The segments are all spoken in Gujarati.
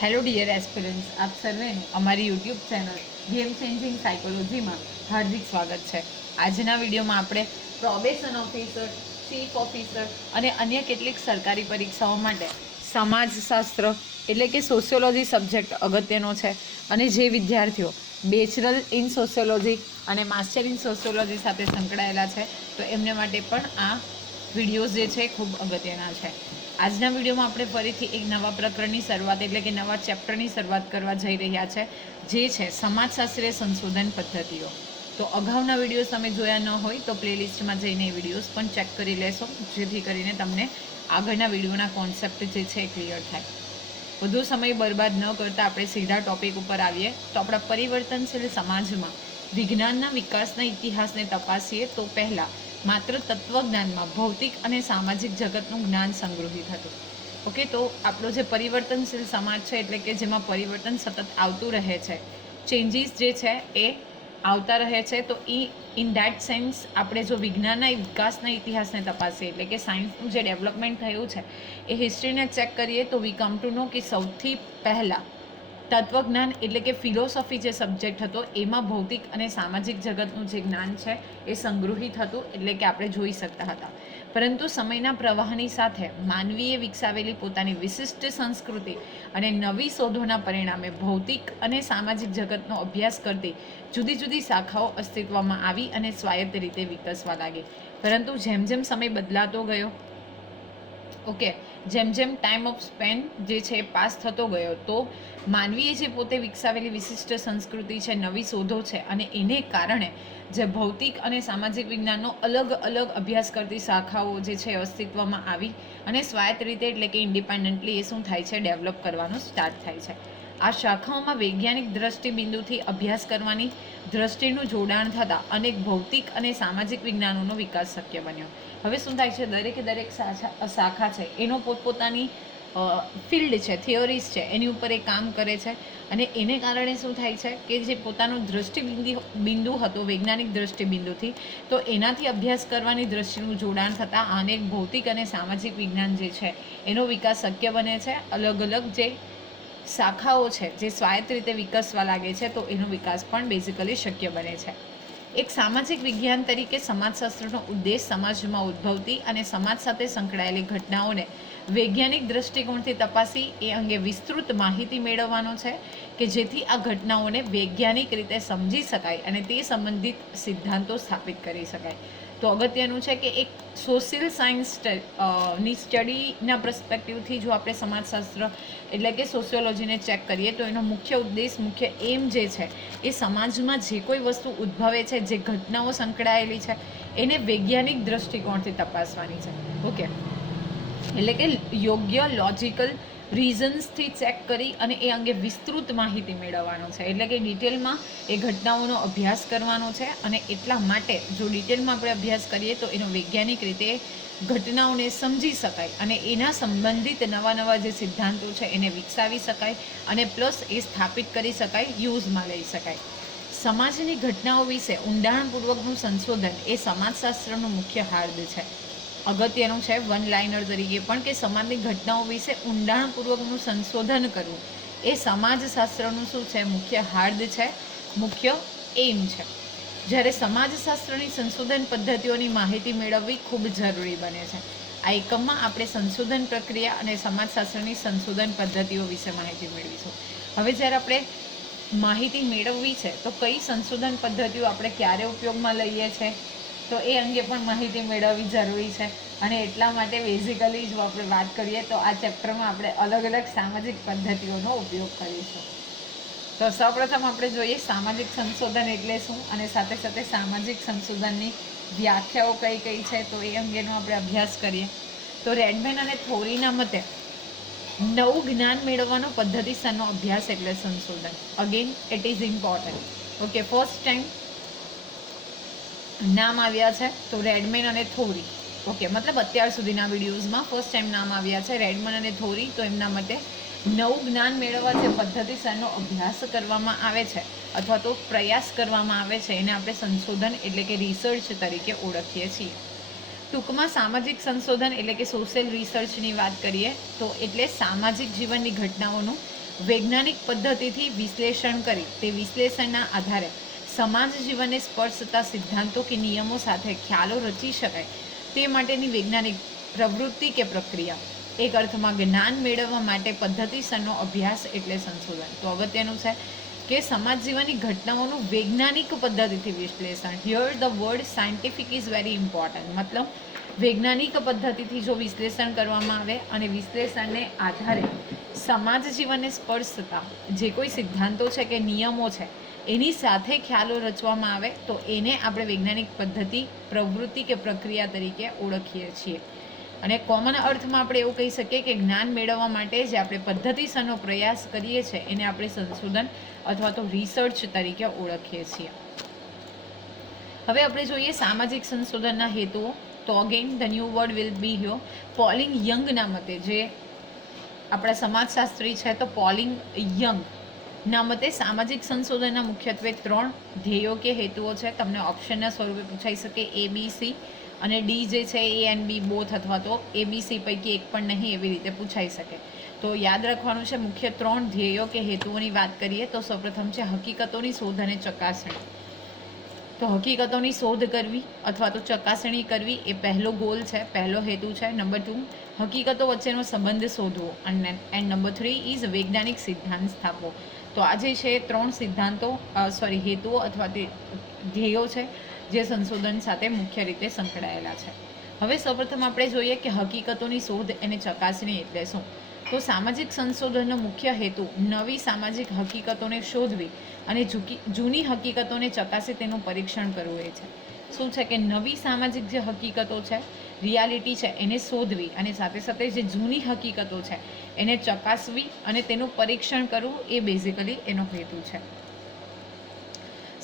હેલો ડિયર એસ્પિરન્ટ્સ, આપ સર્વેનું અમારી યુટ્યુબ ચેનલ ગેમ ચેન્જિંગ સાયકોલોજીમાં હાર્દિક સ્વાગત છે. આજના વિડીયોમાં આપણે પ્રોબેશન ઓફિસર, ચીફ ઓફિસર અને અન્ય કેટલીક સરકારી પરીક્ષાઓ માટે સમાજશાસ્ત્ર એટલે કે સોશિયોલોજી સબ્જેક્ટ અગત્યનો છે અને જે વિદ્યાર્થીઓ બેચલર ઇન સોશિયોલોજી અને માસ્ટર ઇન સોશિયોલોજી સાથે સંકળાયેલા છે તો એમને માટે પણ આ વિડીયોઝ જે છે ખૂબ અગત્યના છે. આજના વિડીયોમાં આપણે ફરીથી એક નવા પ્રકરણની શરૂઆત એટલે કે નવા ચેપ્ટરની શરૂઆત કરવા જઈ રહ્યા છે, જે છે સમાજશાસ્ત્રીય સંશોધન પદ્ધતિઓ. તો અગાઉના વિડીયોઝ તમે જોયા ન હોય તો પ્લેલિસ્ટમાં જઈને એ વિડીયોઝ પણ ચેક કરી લેશો, જેથી કરીને તમને આગળના વિડીયોના કોન્સેપ્ટ જે છે એ ક્લિયર થાય. વધુ સમય બરબાદ ન કરતાં આપણે સીધા ટોપિક ઉપર આવીએ તો આપણા પરિવર્તનશીલ સમાજમાં વિજ્ઞાનના વિકાસના ઇતિહાસને તપાસીએ તો પહેલાં માત્ર તત્વજ્ઞાનમાં ભૌતિક અને સામાજિક જગતનું જ્ઞાન સંગ્રહિત હતું. ઓકે, તો આપણો જે પરિવર્તનશીલ સમાજ છે એટલે કે જેમાં પરિવર્તન સતત આવતું રહે છે, ચેન્જીસ જે છે એ આવતા રહે છે, તો ઇન દેટ સેન્સ આપણે જો વિજ્ઞાનના વિકાસના ઇતિહાસને તપાસીએ એટલે કે સાયન્સનું જે ડેવલપમેન્ટ થયું છે એ હિસ્ટ્રીને ચેક કરીએ તો વી કમ ટુ નો કે સૌથી પહેલાં તત્વજ્ઞાન એટલે કે ફિલોસોફી જે સબ્જેક્ટ હતો એમાં ભૌતિક અને સામાજિક જગતનું જે જ્ઞાન છે એ સંગ્રહિત હતું, એટલે કે આપણે જોઈ શકતા હતા. પરંતુ સમયના પ્રવાહની સાથે માનવીએ વિકસાવેલી પોતાની વિશિષ્ટ સંસ્કૃતિ અને નવી શોધોના પરિણામે ભૌતિક અને સામાજિક જગતનો અભ્યાસ કરતી જુદી જુદી શાખાઓ અસ્તિત્વમાં આવી અને સ્વાયત્ત રીતે વિકસવા લાગી. પરંતુ જેમ જેમ સમય બદલાતો ગયો, ઓકે, જેમ જેમ ટાઈમ ઓફ સ્પેન જે છે એ પાસ થતો ગયો, તો માનવીએ જે પોતે વિકસાવેલી વિશિષ્ટ સંસ્કૃતિ છે, નવી શોધો છે અને એને કારણે જે ભૌતિક અને સામાજિક વિજ્ઞાનનો અલગ અલગ અભ્યાસ કરતી શાખાઓ જે છે અસ્તિત્વમાં આવી અને સ્વાયત્ત રીતે એટલે કે ઇન્ડિપેન્ડન્ટલી એ શું થાય છે, ડેવલપ કરવાનું સ્ટાર્ટ થાય છે. આ શાખાઓમાં વૈજ્ઞાનિક દ્રષ્ટિબિંદુથી અભ્યાસ કરવાની દ્રષ્ટિનું જોડાણ થતાં અનેક ભૌતિક અને સામાજિક વિજ્ઞાનોનો વિકાસ શક્ય બન્યો. હવે શું થાય છે, દરેકે દરેક શાખા છે એનો પોતપોતાની ફિલ્ડ છે, થિયોરીઝ છે, એની ઉપર એ કામ કરે છે અને એને કારણે શું થાય છે કે જે પોતાનો દ્રષ્ટિબિંદુ હતો વૈજ્ઞાનિક દ્રષ્ટિબિંદુથી, તો એનાથી અભ્યાસ કરવાની દ્રષ્ટિનું જોડાણ થતાં અનેક ભૌતિક અને સામાજિક વિજ્ઞાન જે છે એનો વિકાસ શક્ય બને છે. અલગ અલગ જે શાખાઓ છે જે સ્વાયત્ત રીતે વિકસવા લાગે છે તો એનો વિકાસ પણ બેઝિકલી શક્ય બને છે. એક સામાજિક વિજ્ઞાન તરીકે સમાજશાસ્ત્રનો ઉદ્દેશ સમાજમાં ઉદ્ભવતી અને સમાજ સાથે સંકળાયેલી ઘટનાઓને વૈજ્ઞાનિક દ્રષ્ટિકોણથી તપાસી એ અંગે વિસ્તૃત માહિતી મેળવવાનો છે કે જેથી આ ઘટનાઓને વૈજ્ઞાનિક રીતે સમજી શકાય અને તે સંબંધિત સિદ્ધાંતો સ્થાપિત કરી શકાય. તો અગત્યનું છે કે એક સોશિયલ સાયન્સ ની સ્ટડીના પર્સપેક્ટિવથી જો આપણે સમાજશાસ્ત્ર એટલે કે સોશિયોલોજીને ચેક કરીએ તો એનો મુખ્ય ઉદ્દેશ, મુખ્ય એમ જે છે એ સમાજમાં જે કોઈ વસ્તુ ઉદ્ભવે છે, જે ઘટનાઓ સંકળાયેલી છે એને વૈજ્ઞાનિક દ્રષ્ટિકોણથી તપાસવાની છે. ઓકે, એટલે કે યોગ્ય લોજિકલ રીઝન્સથી ચેક કરી અને એ અંગે વિસ્તૃત માહિતી મેળવવાનો છે, એટલે કે ડિટેલમાં એ ઘટનાઓનો અભ્યાસ કરવાનો છે. અને એટલા માટે જો ડિટેલમાં આપણે અભ્યાસ કરીએ તો એનો વૈજ્ઞાનિક રીતે ઘટનાઓને સમજી શકાય અને એના સંબંધિત નવા નવા જે સિદ્ધાંતો છે એને વિકસાવી શકાય અને પ્લસ એ સ્થાપિત કરી શકાય, યુઝમાં લઈ શકાય. સમાજની ઘટનાઓ વિશે ઊંડાણપૂર્વકનું સંશોધન એ સમાજશાસ્ત્રનું મુખ્ય હાર્દ છે. અગત્યનું છે વન લાઇનર તરીકે પણ કે સમાજની ઘટનાઓ વિશે ઊંડાણપૂર્વકનું સંશોધન કરવું એ સમાજશાસ્ત્રનું શું છે, મુખ્ય હાર્દ છે, મુખ્ય એમ છે. જ્યારે સમાજશાસ્ત્રની સંશોધન પદ્ધતિઓની માહિતી મેળવવી ખૂબ જરૂરી બને છે. આ એકમમાં આપણે સંશોધન પ્રક્રિયા અને સમાજશાસ્ત્રની સંશોધન પદ્ધતિઓ વિશે માહિતી મેળવીશું. હવે જ્યારે આપણે માહિતી મેળવવી છે તો કઈ સંશોધન પદ્ધતિઓ આપણે ક્યારે ઉપયોગમાં લઈએ છીએ તો એ અંગે પણ માહિતી મેળવવી જરૂરી છે. અને એટલા માટે બેઝિકલી જો આપણે વાત કરીએ તો આ ચેપ્ટરમાં આપણે અલગ અલગ સામાજિક પદ્ધતિઓનો ઉપયોગ કરીશું. તો સૌપ્રથમ આપણે જોઈએ સામાજિક સંશોધન એટલે શું અને સાથે સાથે સામાજિક સંશોધનની વ્યાખ્યાઓ કઈ કઈ છે તો એ અંગેનો આપણે અભ્યાસ કરીએ. તો રેડમેન અને થોરીના મતે નવું જ્ઞાન મેળવવાનો પદ્ધતિસરનો અભ્યાસ એટલે સંશોધન. Again it is important. Okay, first time નામ આવ્યા છે તો રેડમેન અને થોરી. ઓકે, મતલબ અત્યાર સુધીના વિડીયોઝમાં ફર્સ્ટ ટાઈમ નામ આવ્યા છે રેડમેન અને થોરી. તો એમના મતે નવું જ્ઞાન મેળવવા જે પદ્ધતિસરનો અભ્યાસ કરવામાં આવે છે અથવા તો પ્રયાસ કરવામાં આવે છે એને આપણે સંશોધન એટલે કે રિસર્ચ તરીકે ઓળખીએ છીએ. ટૂંકમાં સામાજિક સંશોધન એટલે કે સોશિયલ રિસર્ચની વાત કરીએ તો એટલે સામાજિક જીવનની ઘટનાઓનું વૈજ્ઞાનિક પદ્ધતિથી વિશ્લેષણ કરી તે વિશ્લેષણના આધારે સમાજ જીવનને સ્પર્શતા સિદ્ધાંતો કે નિયમો સાથે ખ્યાલો રચી શકાય તે માટેની વૈજ્ઞાનિક પ્રવૃત્તિ કે પ્રક્રિયા. એક અર્થમાં જ્ઞાન મેળવવા માટે પદ્ધતિસરનો અભ્યાસ એટલે સંશોધન. તો અગત્યનું છે કે સમાજ જીવનની ઘટનાઓનું વૈજ્ઞાનિક પદ્ધતિથી વિશ્લેષણ. Here the word scientific is very important. મતલબ વૈજ્ઞાનિક પદ્ધતિથી જો વિશ્લેષણ કરવામાં આવે અને વિશ્લેષણને આધારે સમાજ જીવનને સ્પર્શતા જે કોઈ સિદ્ધાંતો છે કે નિયમો છે એની સાથે ખ્યાલો રચવામાં આવે તો એને આપણે વૈજ્ઞાનિક પદ્ધતિ, પ્રવૃત્તિ કે પ્રક્રિયા તરીકે ઓળખીએ છીએ. અને કોમન અર્થમાં આપણે એવું કહી શકીએ કે જ્ઞાન મેળવવા માટે જે આપણે પદ્ધતિસરનો પ્રયાસ કરીએ છીએ એને આપણે સંશોધન અથવા તો રિસર્ચ તરીકે ઓળખીએ છીએ. હવે આપણે જોઈએ સામાજિક સંશોધનના હેતુઓ. તો again the new word will be here. Pauline યંગના મતે, જે આપણા સમાજશાસ્ત્રી છે તો પોલિંગ યંગ ના મતે સામાજિક સંશોધનના મુખ્યત્વે 3 ધ્યેયો કે હેતુઓ છે. તમને ઓપ્શનના સ્વરૂપે પૂછાઈ શકે ABC અને ડી જે છે એ એન્ડ બી બોથ, અથવા તો ABC પૈકી એક પણ નહીં એવી રીતે પૂછાઈ શકે. તો યાદ રાખવાનું છે મુખ્ય 3 ધ્યેયો કે હેતુઓની વાત કરીએ તો સૌપ્રથમ છે હકીકતોની શોધ અને ચકાસણી. તો હકીકતોની શોધ કરવી અથવા તો ચકાસણી કરવી એ પહેલો ગોલ છે, પહેલો હેતુ છે. નંબર 2 હકીકતો વચ્ચેનો સંબંધ શોધવો અને નંબર 3 ઇઝ વૈજ્ઞાનિક સિદ્ધાંત સ્થાપવો. તો આ જે છે 3 સિદ્ધાંતો હેતુઓ અથવા તે ધ્યેયો છે જે સંશોધન સાથે મુખ્ય રીતે સંકળાયેલા છે. હવે સૌપ્રથમ આપણે જોઈએ કે હકીકતોની શોધ અને ચકાસણી એટલે શું. તો સામાજિક સંશોધનનો મુખ્ય હેતુ નવી સામાજિક હકીકતોને શોધવી અને જૂની હકીકતોને ચકાસી તેનું પરીક્ષણ કરવું એ છે. શું છે કે નવી સામાજિક જે હકીકતો છે, રિયાલિટી છે, એને શોધવી અને સાથે સાથે જે જૂની હકીકતો છે એને ચકાસવી અને તેનું પરીક્ષણ કરવું એ બેઝિકલી એનો હેતુ છે.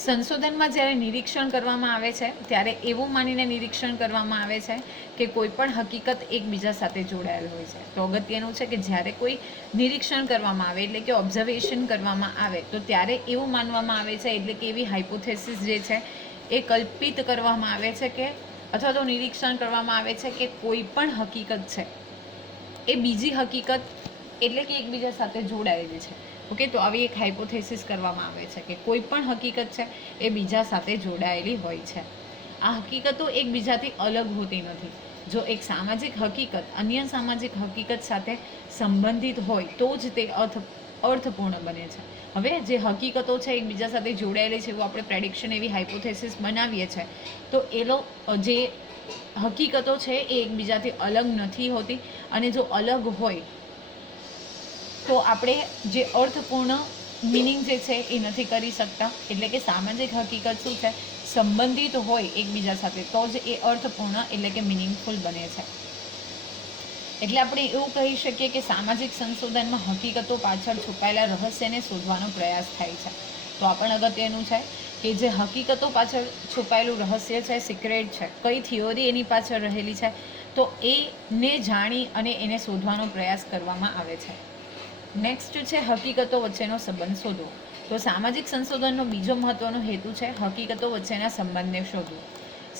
સંશોધનમાં જ્યારે નિરીક્ષણ કરવામાં આવે છે ત્યારે એવું માનીને નિરીક્ષણ કરવામાં આવે છે કે કોઈ પણ હકીકત એકબીજા સાથે જોડાયેલ હોય છે. તો અગત્યનું છે કે જ્યારે કોઈ નિરીક્ષણ કરવામાં આવે એટલે કે ઓબ્ઝર્વેશન કરવામાં આવે તો ત્યારે એવું માનવામાં આવે છે, એટલે કે એવી હાઇપોથેસિસ જે છે એ કલ્પિત કરવામાં આવે છે કે અથવા તો નિરીક્ષણ કરવામાં આવે છે કે કોઈ પણ હકીકત છે એ બીજી હકીકત એટલે કે એકબીજા સાથે જોડાયેલી છે. ઓકે, તો આવી એક હાઇપોથેસિસ કરવામાં આવે છે કે કોઈ પણ હકીકત છે એ બીજા સાથે જોડાયેલી હોય છે. આ હકીકતો એકબીજાથી અલગ હોતી નથી. જો એક સામાજિક હકીકત અન્ય સામાજિક હકીકત સાથે સંબંધિત હોય તો જ તે અર્થપૂર્ણ બને છે. હવે જે હકીકતો છે એકબીજા સાથે જોડાયેલી છે એવું આપણે પ્રેડિક્શન, એવી હાઇપોથેસિસ બનાવીએ છીએ તો જે હકીકતો છે એ એકબીજાથી અલગ નથી હોતી અને જો અલગ હોય તો આપણે જે અર્થપૂર્ણ મિનિંગ જે છે એ નથી કરી શકતા. એટલે કે સામાજિક હકીકત શું છે, સંબંધિત હોય એકબીજા સાથે તો જ એ અર્થપૂર્ણ એટલે કે મિનિંગફુલ બને છે. એટલે આપણે એવું કહી શકીએ કે સામાજિક સંશોધનમાં હકીકતો પાછળ છુપાયેલા રહસ્યને શોધવાનો પ્રયાસ થાય છે. તો આ પણ અગત્યનું છે કે જે હકીકતો પાછળ છુપાયેલું રહસ્ય છે, સિક્રેટ છે, કઈ થિયોરી એની પાછળ રહેલી છે, તો એને જાણી અને એને શોધવાનો પ્રયાસ કરવામાં આવે છે. નેક્સ્ટ છે હકીકતો વચ્ચેનો સંબંધ શોધવો. તો સામાજિક સંશોધનનો બીજો મહત્વનો હેતુ છે હકીકતો વચ્ચેના સંબંધને શોધવો.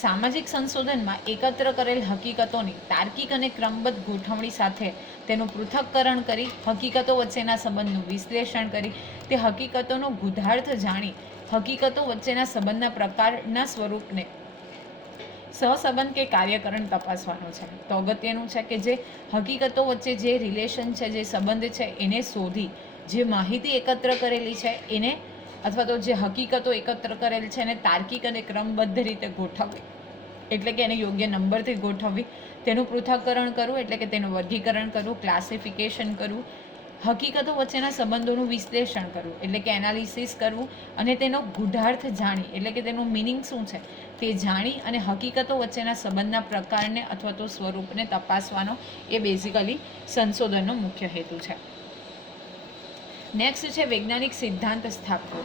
સામાજિક સંશોધનમાં એકત્ર કરેલ હકીકતોની તાર્કિક અને ક્રમબદ્ધ ગોઠવણી સાથે તેનું પૃથક્કરણ કરી હકીકતો વચ્ચેના સંબંધનું વિશ્લેષણ કરી તે હકીકતોનો ગુધાર્થ જાણી હકીકતો વચ્ચેના સંબંધના પ્રકારના સ્વરૂપને સહસંબંધ કે કાર્યકરણ તપાસવાનો છે. તો અગત્યનું છે કે જે હકીકતો વચ્ચે જે રિલેશન છે, જે સંબંધ છે એને શોધી જે માહિતી એકત્ર કરેલી છે એને અથવા તો જે હકીકતો એકત્ર કરેલ છે એને તાર્કિક અને ક્રમબદ્ધ રીતે ગોઠવવી, એટલે કે એને યોગ્ય નંબરથી ગોઠવવી, તેનું પૃથક્કરણ કરવું એટલે કે તેનું વર્ગીકરણ કરવું, ક્લાસિફિકેશન કરવું, હકીકતો વચ્ચેના સંબંધોનું વિશ્લેષણ કરવું એટલે કે એનાલિસિસ કરવું અને તેનો ગુઢાર્થ જાણી એટલે કે તેનું મિનિંગ શું છે તે જાણી અને હકીકતો વચ્ચેના સંબંધના પ્રકારને અથવા તો સ્વરૂપને તપાસવાનો એ બેઝિકલી સંશોધનનો મુખ્ય હેતુ છે. નેક્સ્ટ છે વૈજ્ઞાનિક સિદ્ધાંત સ્થાપવો.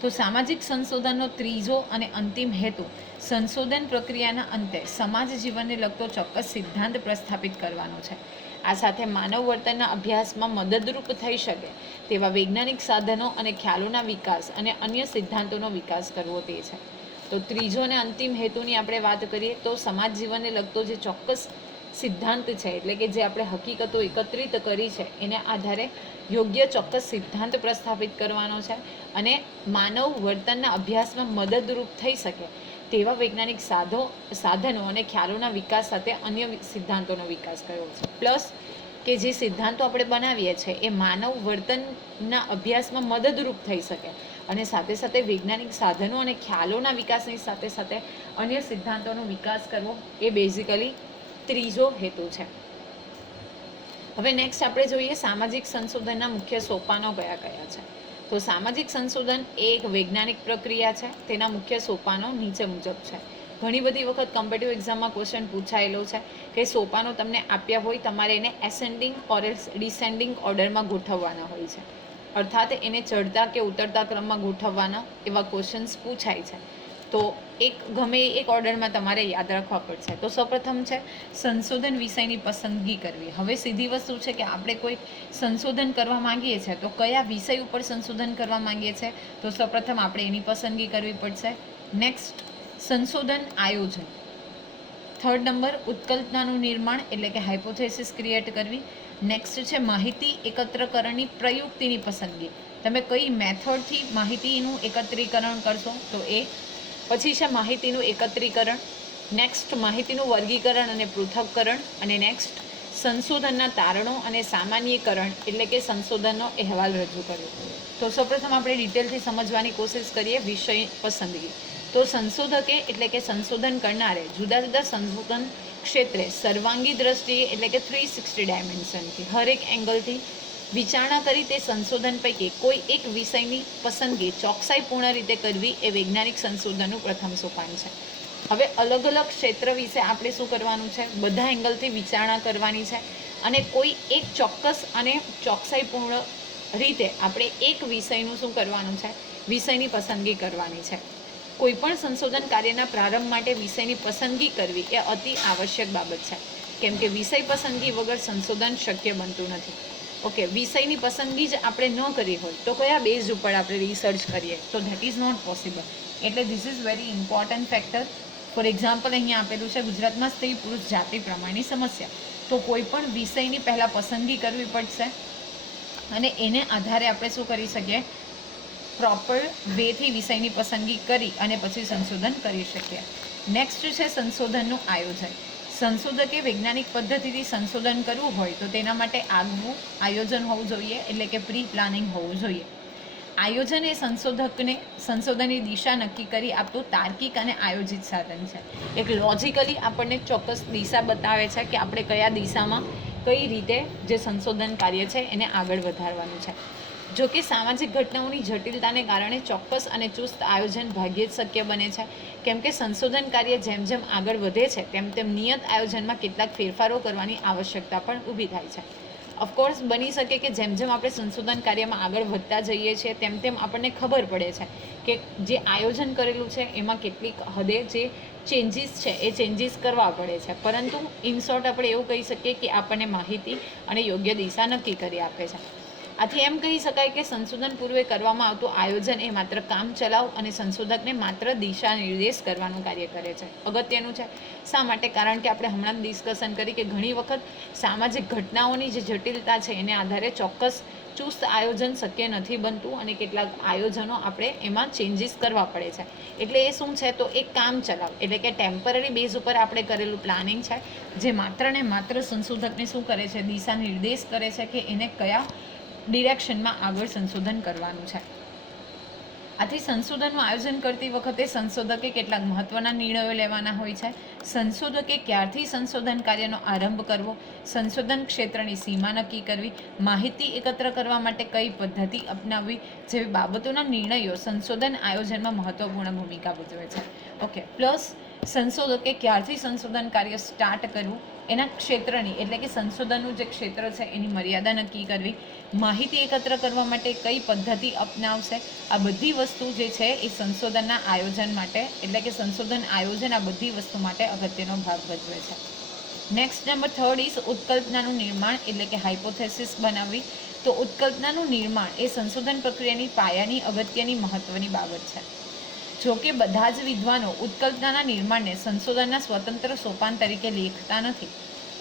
તો સામાજિક સંશોધનનો ત્રીજો અને અંતિમ હેતુ સંશોધન પ્રક્રિયાના અંતે સમાજ જીવનને લગતો ચોક્કસ સિદ્ધાંત પ્રસ્થાપિત કરવાનો છે. આ સાથે માનવ વર્તનના અભ્યાસમાં મદદરૂપ થઈ શકે તેવા વૈજ્ઞાનિક સાધનો અને ખ્યાલોના વિકાસ અને અન્ય સિદ્ધાંતોનો વિકાસ કરવો તે છે. તો ત્રીજો અને અંતિમ હેતુની આપણે વાત કરીએ તો સમાજ જીવનને લગતો જે ચોક્કસ સિદ્ધાંત છે, એટલે કે જે આપણે હકીકતો એકત્રિત કરી છે એને આધારે યોગ્ય ચોક્કસ સિદ્ધાંત પ્રસ્થાપિત કરવાનો છે અને માનવ વર્તનના અભ્યાસમાં મદદરૂપ થઈ શકે તેવા વૈજ્ઞાનિક સાધનો અને ખ્યાલોના વિકાસ સાથે અન્ય સિદ્ધાંતોનો વિકાસ કર્યો છે. પ્લસ કે જે સિદ્ધાંતો આપણે બનાવીએ છીએ એ માનવ વર્તનના અભ્યાસમાં મદદરૂપ થઈ શકે અને સાથે સાથે વૈજ્ઞાનિક સાધનો અને ખ્યાલોના વિકાસની સાથે સાથે અન્ય સિદ્ધાંતોનો વિકાસ કરવો એ બેઝિકલી ત્રીજો હેતુ છે. હવે નેક્સ્ટ આપણે જોઈએ સામાજિક સંશોધનના મુખ્ય સોપાનો કયા કયા છે. તો સામાજિક સંશોધન એ એક વૈજ્ઞાનિક પ્રક્રિયા છે. તેના મુખ્ય સોપાનો નીચે મુજબ છે. ઘણી બધી વખત કોમ્પિટિટિવ એક્ઝામમાં ક્વેશ્ચન પૂછાયેલો છે કે સોપાનો તમને આપ્યા હોય, તમારે એને એસેન્ડિંગ ઓર ડિસેન્ડિંગ ઓર્ડરમાં ગોઠવવાના હોય છે, અર્થાત એને ચડતા કે ઉતરતા ક્રમમાં ગોઠવવાના એવા ક્વેશ્ચન્સ પૂછાય છે. તો ગમે એક ઓર્ડરમાં તમારે યાદ રાખવા પડશે. તો સૌપ્રથમ છે સંશોધન વિષયની પસંદગી કરવી. હવે સીધી વસ્તુ છે કે આપણે કોઈ સંશોધન કરવા માંગીએ છીએ તો કયા વિષય ઉપર સંશોધન કરવા માંગીએ છીએ, તો સૌપ્રથમ આપણે એની પસંદગી કરવી પડશે. નેક્સ્ટ સંશોધન આયોજન. થર્ડ નંબર ઉત્કલ્પનાનું નિર્માણ એટલે કે હાઇપોથેસિસ ક્રિએટ કરવી. નેક્સ્ટ છે માહિતી એકત્રકરણની પ્રયુક્તિની પસંદગી. તમે કઈ મેથડથી માહિતીનું એકત્રીકરણ કરશો તો એ. પછી છે માહિતીનું એકત્રીકરણ. નેક્સ્ટ માહિતીનું વર્ગીકરણ અને પૃથક્કરણ. અને નેક્સ્ટ સંશોધનના તારણો અને સામાન્યીકરણ એટલે કે સંશોધનનો અહેવાલ રજૂ કર્યો. તો સૌપ્રથમ આપણે ડિટેલથી સમજવાની કોશિશ કરીએ વિષય પસંદગી. તો સંશોધકે એટલે કે સંશોધન કરનારે જુદા જુદા સંશોધન ક્ષેત્રે સર્વાંગી દ્રષ્ટિએ એટલે કે 360 ડાયમેન્શનથી હરેક એંગલથી વિચારણા કરી તે સંશોધન પૈકી કોઈ એક વિષયની પસંદગી ચોકસાઈપૂર્ણ રીતે કરવી એ વૈજ્ઞાનિક સંશોધનનું પ્રથમ સોપાન છે. હવે અલગ અલગ ક્ષેત્ર વિશે આપણે શું કરવાનું છે, બધા એંગલથી વિચારણા કરવાની છે અને કોઈ એક ચોક્કસ અને ચોકસાઈપૂર્ણ રીતે આપણે એક વિષયનું શું કરવાનું છે, વિષયની પસંદગી કરવાની છે. કોઈપણ સંશોધન કાર્યના પ્રારંભ માટે વિષયની પસંદગી કરવી એ અતિ આવશ્યક બાબત છે, કેમ કે વિષય પસંદગી વગર સંશોધન શક્ય બનતું નથી. ઓકે, વિષયની પસંદગી જ આપણે ન કરી હોય તો કયા બેઝ ઉપર આપણે રિસર્ચ કરીએ, તો ધેટ ઇઝ નોટ પોસિબલ. એટલે this is very important factor. For example અહીંયા આપેલું છે ગુજરાતમાં સ્ત્રી પુરુષ જાતિ પ્રમાણેની સમસ્યા. તો કોઈ પણ વિષયની પહેલાં પસંદગી કરવી પડશે અને એને આધારે આપણે શું કરી શકીએ, પ્રોપર વેથી વિષયની પસંદગી કરી અને પછી સંશોધન કરી શકીએ. નેક્સ્ટ છે સંશોધનનું આયોજન. સંશોધકે વૈજ્ઞાનિક પદ્ધતિથી સંશોધન કરવું હોય તો તેના માટે આગવું આયોજન હોવું જોઈએ, એટલે કે પ્રી પ્લાનિંગ હોવું જોઈએ. આયોજન એ સંશોધકને સંશોધનની દિશા નક્કી કરી આપતું તાર્કિક અને આયોજિત સાધન છે. એક લોજિકલી આપણને ચોક્કસ દિશા બતાવે છે કે આપણે કયા દિશામાં કઈ રીતે જે સંશોધન કાર્ય છે એને આગળ વધારવાનું છે. જો કે સામાજિક ઘટનાઓની જટિલતાને કારણે ચોક્કસ અને ચુસ્ત આયોજન ભાગ્યે જ શક્ય બને છે, કેમ કે સંશોધન કાર્ય જેમ જેમ આગળ વધે છે તેમ તેમ નિયત આયોજનમાં કેટલાક ફેરફારો કરવાની આવશ્યકતા પણ ઊભી થાય છે. ઓફકોર્સ બની શકે કે જેમ જેમ આપણે સંશોધન કાર્યમાં આગળ વધતા જઈએ છીએ તેમ તેમ આપણને ખબર પડે છે કે જે આયોજન કરેલું છે એમાં કેટલીક હદે જે ચેન્જીસ છે એ ચેન્જીસ કરવા પડે છે, પરંતુ ઇન શોર્ટ આપણે એવું કહી શકીએ કે આપણને માહિતી અને યોગ્ય દિશા નક્કી કરી આપે છે. આથી એમ કહી શકાય કે સંશોધન પૂર્વે કરવામાં આવતું આયોજન એ માત્ર કામ ચલાવ અને સંશોધકને માત્ર દિશા નિર્દેશ કરવાનું કાર્ય કરે છે. અગત્યનું છે. શા માટે? કારણ કે આપણે હમણાં ડિસ્કશન કરી કે ઘણી વખત સામાજિક ઘટનાઓની જે જટિલતા છે એને આધારે ચોક્કસ ચુસ્ત આયોજન શક્ય નથી બનતું અને કેટલાક આયોજનો આપણે એમાં ચેન્જીસ કરવા પડે છે. એટલે એ શું છે, તો એક કામ ચલાવ એટલે કે ટેમ્પરરી બેઝ ઉપર આપણે કરેલું પ્લાનિંગ છે જે માત્ર ને માત્ર સંશોધકને શું કરે છે, દિશા નિર્દેશ કરે છે કે એને કયા ડિરેક્શનમાં આગળ સંશોધન કરવાનું છે. આથી સંશોધનનું આયોજન કરતી વખતે સંશોધકે કેટલાક મહત્ત્વના નિર્ણયો લેવાના હોય છે. સંશોધકે ક્યારથી સંશોધન કાર્યનો આરંભ કરવો, સંશોધન ક્ષેત્રની સીમા નક્કી કરવી, માહિતી એકત્ર કરવા માટે કઈ પદ્ધતિ અપનાવવી જેવી બાબતોના નિર્ણયો સંશોધન આયોજનમાં મહત્ત્વપૂર્ણ ભૂમિકા ભજવે છે. ઓકે, પ્લસ સંશોધકે ક્યારથી સંશોધન કાર્ય સ્ટાર્ટ કરવું, એના ક્ષેત્રની એટલે કે સંશોધનનું જે ક્ષેત્ર છે એની મર્યાદા નક્કી કરવી, માહિતી એકત્ર કરવા માટે કઈ પદ્ધતિ અપનાવશે, આ બધી વસ્તુ જે છે એ સંશોધનના આયોજન માટે એટલે કે સંશોધન આયોજન આ બધી વસ્તુ માટે અગત્યનો ભાગ ભજવે છે. નેક્સ્ટ નંબર 3 ઇઝ ઉત્કલ્પનાનું નિર્માણ એટલે કે હાઇપોથેસિસ બનાવવી. તો ઉત્કલ્પનાનું નિર્માણ એ સંશોધન પ્રક્રિયાની પાયાની અગત્યની મહત્વની બાબત છે. જો કે બધા જ વિદ્વાનો ઉત્કલ્પનાના નિર્માણને સંશોધનના સ્વતંત્ર સોપાન તરીકે લેખતા નથી.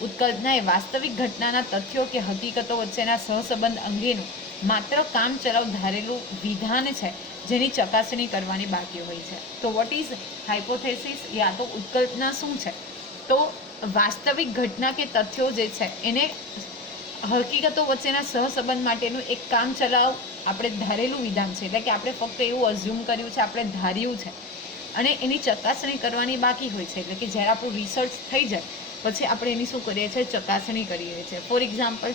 ઉત્કલ્પના એ વાસ્તવિક ઘટનાના તથ્યો કે હકીકતો વચ્ચેના સહસંબંધ અંગેનું માત્ર કામચલાઉ ધારેલું વિધાન છે જેની ચકાસણી કરવાની બાકી હોય છે. તો વોટ ઇઝ હાઇપોથેસિસ યા તો ઉત્કલ્પના શું છે? તો વાસ્તવિક ઘટના કે તથ્યો જે છે એને હકીકતો વચ્ચેના સહસંબંધ માટેનું એક કામચલાઉ આપણે ધારેલું વિધાન છે. એટલે કે આપણે ફક્ત એવું અઝ્યુમ કર્યું છે, આપણે ધાર્યું છે અને એની ચકાસણી કરવાની બાકી હોય છે. એટલે કે જ્યારે આપણું રિસર્ચ થઈ જાય પછી આપણે એની શું કરીએ છીએ? ચકાસણી કરીએ છીએ. ફોર એક્ઝામ્પલ,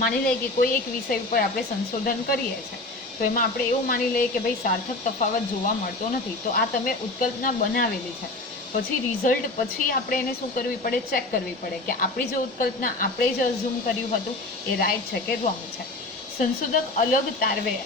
માની લઈએ કે કોઈ એક વિષય ઉપર આપણે સંશોધન કરીએ છીએ, તો એમાં આપણે એવું માની લઈએ કે ભાઈ સાર્થક તફાવત જોવા મળતો નથી, તો આ તમે ઉત્કલ્પના બનાવેલી છે. પછી રિઝલ્ટ પછી આપણે એને શું કરવી પડે? ચેક કરવી પડે કે આપણી જે ઉત્કલ્પના આપણે જે અઝ્યુમ કર્યું હતું એ રાઈટ છે કે રોંગ છે. સંશોધક અલગ તારવે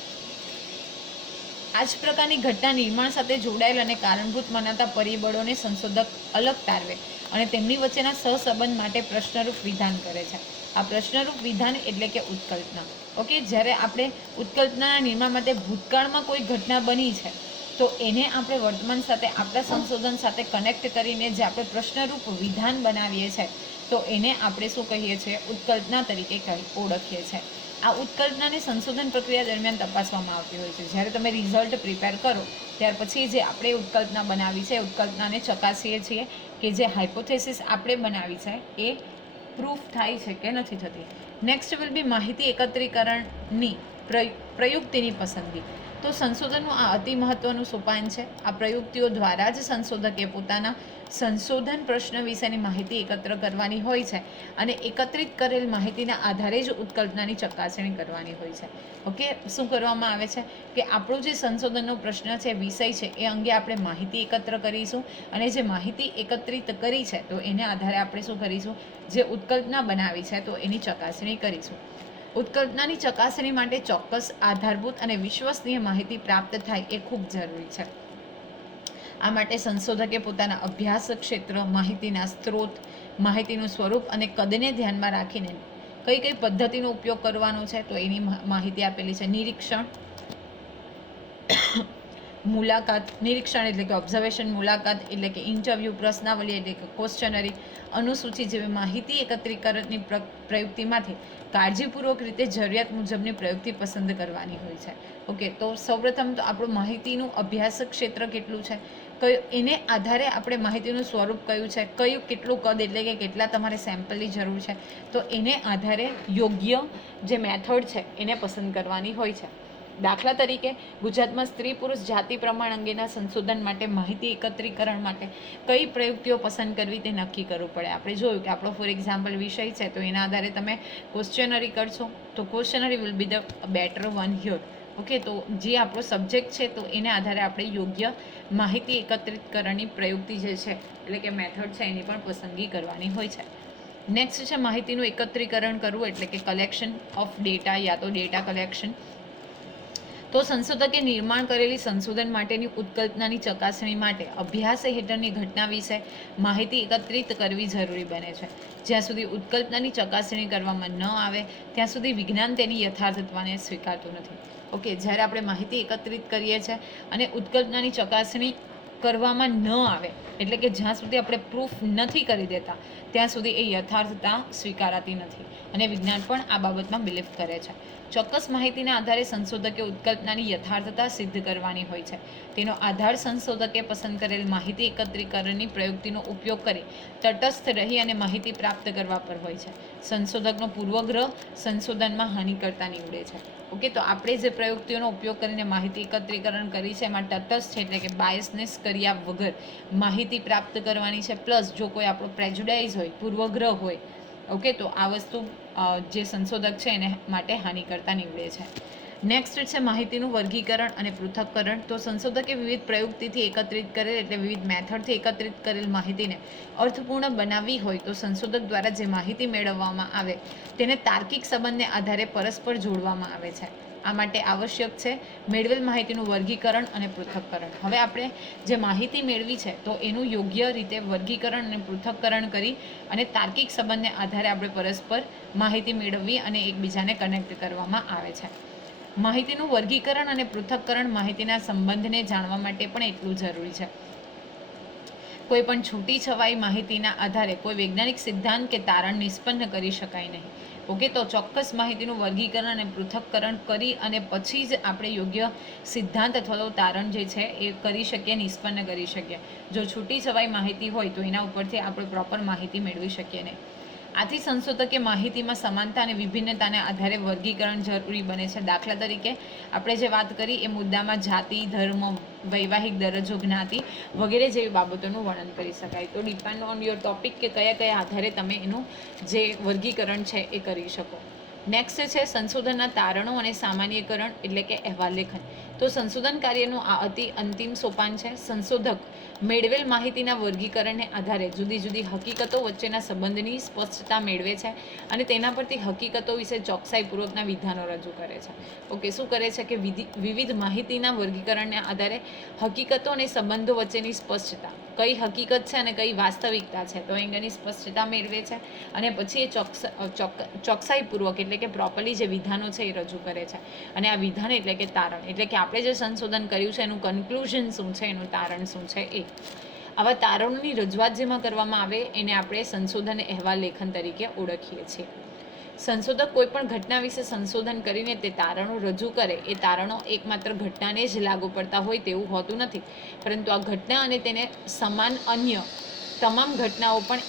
આ જ પ્રકારની ઘટના નિર્માણ સાથે જોડાયેલ અને કારણભૂત મનાતા પરિબળોને સંશોધક અલગ તારવે અને તેમની વચ્ચેના સહસંબંધ માટે પ્રશ્નરૂપ વિધાન કરે છે. આ પ્રશ્નરૂપ વિધાન એટલે કે ઉત્કલ્પના. ઓકે, જ્યારે આપણે ઉત્કલ્પનાના નિર્માણ માટે ભૂતકાળમાં કોઈ ઘટના બની છે તો એને આપણે વર્તમાન સાથે આપણા સંશોધન સાથે કનેક્ટ કરીને જે આપણે પ્રશ્નરૂપ વિધાન બનાવીએ છીએ તો એને આપણે શું કહીએ છીએ? ઉત્કલ્પના તરીકે ઓળખીએ છીએ. આ ઉત્કલ્પનાને સંશોધન પ્રક્રિયા દરમિયાન તપાસવામાં આવતી હોય છે. જ્યારે તમે રિઝલ્ટ પ્રિપેર કરો ત્યાર પછી જે આપણે ઉત્કલ્પના બનાવી છે ઉત્કલ્પનાને ચકાસીએ છીએ કે જે હાઇપોથેસિસ આપણે બનાવી છે એ પ્રૂફ થાય છે કે નથી થતી. નેક્સ્ટ વિલ બી માહિતી એકત્રીકરણની પ્રયુક્તિની પસંદગી. તો સંશોધનનું આ અતિ મહત્વનું સોપાન છે. આ પ્રયુક્તિઓ દ્વારા જ સંશોધકે પોતાના સંશોધન પ્રશ્ન વિશેની માહિતી એકત્ર કરવાની હોય છે અને એકત્રિત કરેલ માહિતીના આધારે જ ઉત્કલ્પનાની ચકાસણી કરવાની હોય છે. ઓકે, શું કરવામાં આવે છે કે આપણો જે સંશોધનનો પ્રશ્ન છે, વિષય છે, એ અંગે આપણે માહિતી એકત્ર કરીશું અને જે માહિતી એકત્રિત કરી છે તો એને આધારે આપણે શું કરીશું? જે ઉત્કલ્પના બનાવી છે તો એની ચકાસણી કરીશું. ઉત્કલ્પનાની ચકાસણી માટે ચોક્કસ આધારભૂત અને વિશ્વસનીય માહિતી પ્રાપ્ત થાય એ ખૂબ જરૂરી છે. આ માટે સંશોધકે પોતાના અભ્યાસ ક્ષેત્ર, માહિતીના સ્ત્રોત, માહિતીનું સ્વરૂપ અને કદને ધ્યાનમાં રાખીને કઈ કઈ પદ્ધતિનો ઉપયોગ કરવાનો છે તો એની માહિતી આપેલી છે. નિરીક્ષણ, મુલાકાત, નિરીક્ષણ એટલે કે ઓબ્ઝર્વેશન, મુલાકાત એટલે કે ઇન્ટરવ્યૂ, પ્રશ્નાવલી એટલે કે ક્વેશ્ચનરી, અનુસૂચિ જેવી માહિતી એકત્રીકરણની પ્રયુક્તિમાંથી કાળજીપૂર્વક રીતે જરૂરિયાત મુજબની પ્રયુક્તિ પસંદ કરવાની હોય છે. ઓકે, તો સૌપ્રથમ તો આપણું માહિતીનું અભ્યાસ ક્ષેત્ર કેટલું છે, એને આધારે આપણે માહિતીનું સ્વરૂપ કયું છે, કયું કેટલું કદ એટલે કે કેટલા તમારે સેમ્પલની જરૂર છે, તો એને આધારે યોગ્ય જે મેથડ છે એને પસંદ કરવાની હોય છે. દાખલા તરીકે ગુજરાતમાં સ્ત્રી પુરુષ જાતિ પ્રમાણ અંગેના સંશોધન માટે માહિતી એકત્રીકરણ માટે કઈ પ્રયુક્તિઓ પસંદ કરવી તે નક્કી કરવું પડે. આપણે જોયું કે આપણો ફોર એક્ઝામ્પલ વિષય છે તો એના આધારે તમે ક્વેશ્ચનરી કરશો તો questionnaire will be the better one here. Okay, તો જે આપણો સબ્જેક્ટ છે તો એને આધારે આપણે યોગ્ય માહિતી એકત્રિતકરણની પ્રયુક્તિ જે છે એટલે કે મેથડ છે એની પણ પસંદગી કરવાની હોય છે. નેક્સ્ટ છે માહિતીનું એકત્રીકરણ કરવું એટલે કે કલેક્શન ઓફ ડેટા યા તો ડેટા કલેક્શન. તો સંશોધકે નિર્માણ કરેલી સંશોધન માટેની ઉત્કલ્પનાની ચકાસણી માટે અભ્યાસ હેઠળની ઘટના વિશે માહિતી એકત્રિત કરવી જરૂરી બને છે. જ્યાં સુધી ઉત્કલ્પનાની ચકાસણી કરવામાં ન આવે ત્યાં સુધી વિજ્ઞાન તેની યથાર્થતાને સ્વીકારતું નથી. ઓકે, જ્યારે આપણે માહિતી એકત્રિત કરીએ છીએ અને ઉત્કલ્પનાની ચકાસણી કરવામાં ન આવે એટલે કે જ્યાં સુધી આપણે પ્રૂફ નથી કરી દેતા ત્યાં સુધી એ યથાર્થતા સ્વીકારાતી નથી અને વિજ્ઞાન પણ આ બાબતમાં બિલીફ કરે છે. ચોક્કસ માહિતીના આધારે સંશોધકે ઉત્કલ્પનાની યથાર્થતા સિદ્ધ કરવાની હોય છે. તેનો આધાર સંશોધકે પસંદ કરેલ માહિતી એકત્રીકરણની પ્રયુક્તિનો ઉપયોગ કરી તટસ્થ રહી અને માહિતી પ્રાપ્ત કરવા પર હોય છે. સંશોધકનો પૂર્વગ્રહ સંશોધનમાં હાનિ કરતા નીવડે છે. ઓકે, તો આપણે જે પ્રયુક્તિઓનો ઉપયોગ કરીને માહિતી એકત્રીકરણ કરી છે એમાં તટસ્થ છે એટલે કે બાયસનેસ કર્યા વગર માહિતી પ્રાપ્ત કરવાની છે. પ્લસ જો કોઈ આપણો પ્રેજ્યુડાઇઝ હોય, પૂર્વગ્રહ હોય, ઓકે, તો આ વસ્તુ જે સંશોધક છે એને માટે હાનિ કરતા નીવડે છે. નેક્સ્ટ છે માહિતીનું વર્ગીકરણ અને પૃથક્કરણ. તો સંશોધકે વિવિધ પ્રયુક્તિથી એકત્રિત કરેલ એટલે વિવિધ મેથડથી એકત્રિત કરેલ માહિતીને અર્થપૂર્ણ બનાવવી હોય તો સંશોધક દ્વારા જે માહિતી મેળવવામાં આવે તેને તાર્કિક સંબંધને આધારે પરસ્પર જોડવામાં આવે છે. આ માટે આવશ્યક છે મેળવેલ માહિતીનું વર્ગીકરણ અને પૃથક્કરણ. હવે આપણે જે માહિતી મેળવી છે તો એનું યોગ્ય રીતે વર્ગીકરણ અને પૃથક્કરણ કરી અને તાર્કિક સંબંધને આધારે આપણે પરસ્પર માહિતી મેળવવી અને એકબીજાને કનેક્ટ કરવામાં આવે છે. માહિતીનું વર્ગીકરણ અને પૃથક્કરણ માહિતીના સંબંધને જાણવા માટે પણ એટલું જરૂરી છે. કોઈ પણ છૂટી છવાઈ માહિતીના આધારે કોઈ વૈજ્ઞાનિક સિદ્ધાંત કે તારણ નિષ્પન્ન કરી શકાય નહીં. ઓકે, તો ચોક્કસ માહિતીનું વર્ગીકરણ અને પૃથક્કરણ કરી અને પછી જ આપણે યોગ્ય સિદ્ધાંત અથવા તો તારણ જે છે એ કરી શકીએ, નિષ્પન્ન કરી શકીએ. જો છૂટી છવાઈ માહિતી હોય તો એના ઉપરથી આપણે પ્રોપર માહિતી મેળવી શકીએ નહીં. આથી સંશોધકે માહિતીમાં સમાનતા અને વિભિન્નતાને આધારે વર્ગીકરણ જરૂરી બને છે. દાખલા તરીકે આપણે જે વાત કરી એ મુદ્દામાં જાતિ, ધર્મ, વૈવાહિક દરજ્જો, જ્ઞાતિ વગેરે જેવી બાબતોનું વર્ણન કરી શકાય. તો ડિપેન્ડ ઓન યોર ટોપિક કે કયા કયા આધારે તમે એનું જે વર્ગીકરણ છે એ કરી શકો. નેક્સ્ટ છે સંશોધનના તારણો અને સામાન્યકરણ એટલે કે અહેવાલ લેખન. તો સંશોધન કાર્યનું આ અંતિમ સોપાન છે. સંશોધક મેળવેલ માહિતીના વર્ગીકરણને આધારે જુદી જુદી હકીકતો વચ્ચેના સંબંધની સ્પષ્ટતા મેળવે છે અને તેના પરથી હકીકતો વિશે ચોકસાઈપૂર્વકના વિધાનો રજૂ કરે છે. ઓકે, શું કરે છે કે વિવિધ માહિતીના વર્ગીકરણને આધારે હકીકતો અને સંબંધો વચ્ચેની સ્પષ્ટતા, કઈ હકીકત છે અને કઈ વાસ્તવિકતા છે, તો અંગેની સ્પષ્ટતા મેળવે છે અને પછી એ ચોકસાઈપૂર્વક એટલે કે પ્રોપરલી જે વિધાનો છે એ રજૂ કરે છે. અને આ વિધાન એટલે કે તારણ, એટલે કે આપણે જે સંશોધન કર્યું છે એનું કન્ક્લુઝન શું છે, એનું તારણ શું છે એ. આવા તારણોની રજૂઆત જેમાં કરવામાં આવે એને આપણે સંશોધન અહેવાલ લેખન તરીકે ઓળખીએ છીએ. સંશોધક કોઈ પણ ઘટના વિશે સંશોધન કરીને તે તારણો રજૂ કરે, એ તારણો એકમાત્ર ઘટનાને જ લાગુ પડતા હોય તેવું હોતું નથી, પરંતુ આ ઘટના અને તેને સમાન અન્ય તમામ ઘટનાઓ પણ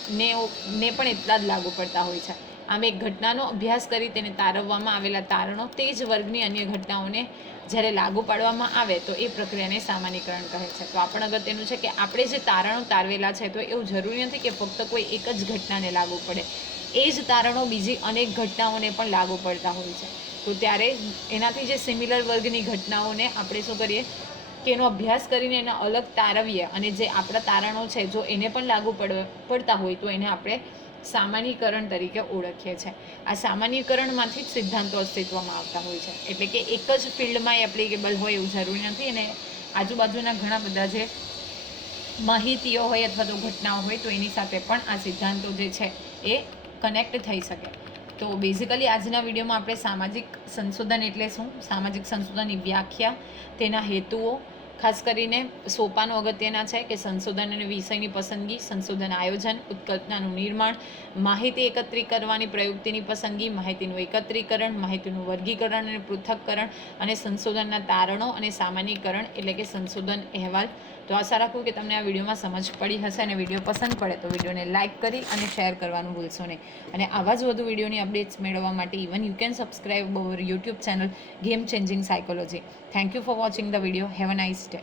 ને પણ એટલા જ લાગુ પડતા હોય છે. આમ એક ઘટનાનો અભ્યાસ કરી તેને તારવવામાં આવેલા તારણો તે જ વર્ગની અન્ય ઘટનાઓને જ્યારે લાગુ પાડવામાં આવે તો એ પ્રક્રિયાને સામાન્યીકરણ કહે છે. તો આપણ અગત્યનું છે કે આપણે જે તારણો તારવેલા છે તો એવું જરૂરી નથી કે ફક્ત કોઈ એક જ ઘટનાને લાગુ પડે, એ જ તારણો બીજી અનેક ઘટનાઓને પણ લાગુ પડતા હોય છે. તો ત્યારે એનાથી જે સિમિલર વર્ગની ઘટનાઓને આપણે શું કરીએ કે એનો અભ્યાસ કરીને એને અલગ તારવીએ અને જે આપણા તારણો છે જો એને પણ લાગુ પડતા હોય તો એને આપણે સામાન્યીકરણ તરીકે ઓળખીએ છીએ. આ સામાન્યીકરણમાંથી જ સિદ્ધાંતો અસ્તિત્વમાં આવતા હોય છે. એટલે કે એક જ ફિલ્ડમાં એપ્લિકેબલ હોય એવું જરૂરી નથી અને આજુબાજુના ઘણા બધા જે માહિતીઓ હોય અથવા તો ઘટનાઓ હોય તો એની સાથે પણ આ સિદ્ધાંતો જે છે એ કનેક્ટ થઈ શકે. તો બેઝિકલી આજના વિડીયોમાં આપણે સામાજિક સંશોધન એટલે શું, સામાજિક સંશોધનની વ્યાખ્યા, તેના હેતુઓ, ખાસ કરીને સોપાનો અગત્યના છે કે સંશોધન અને વિષયની પસંદગી, સંશોધન આયોજન, ઉત્કલ્પનાનું નિર્માણ, માહિતી એકત્રિત કરવાની પ્રયુક્તિની પસંદગી, માહિતીનું એકત્રીકરણ, માહિતીનું વર્ગીકરણ અને પૃથક્કરણ અને સંશોધનના તારણો અને સામાન્યીકરણ એટલે કે સંશોધન અહેવાલ. તો આશા રાખું કે તમને આ વિડીયોમાં સમજ પડી હશે અને વિડીયો પસંદ પડે તો વિડીયોને લાઇક કરી અને શેર કરવાનું ભૂલશો નહીં. અને આવા જ વધુ વિડીયોની અપડેટ્સ મેળવવા માટે even you can subscribe our YouTube channel game changing psychology. Thank you for watching the video. Have a nice day.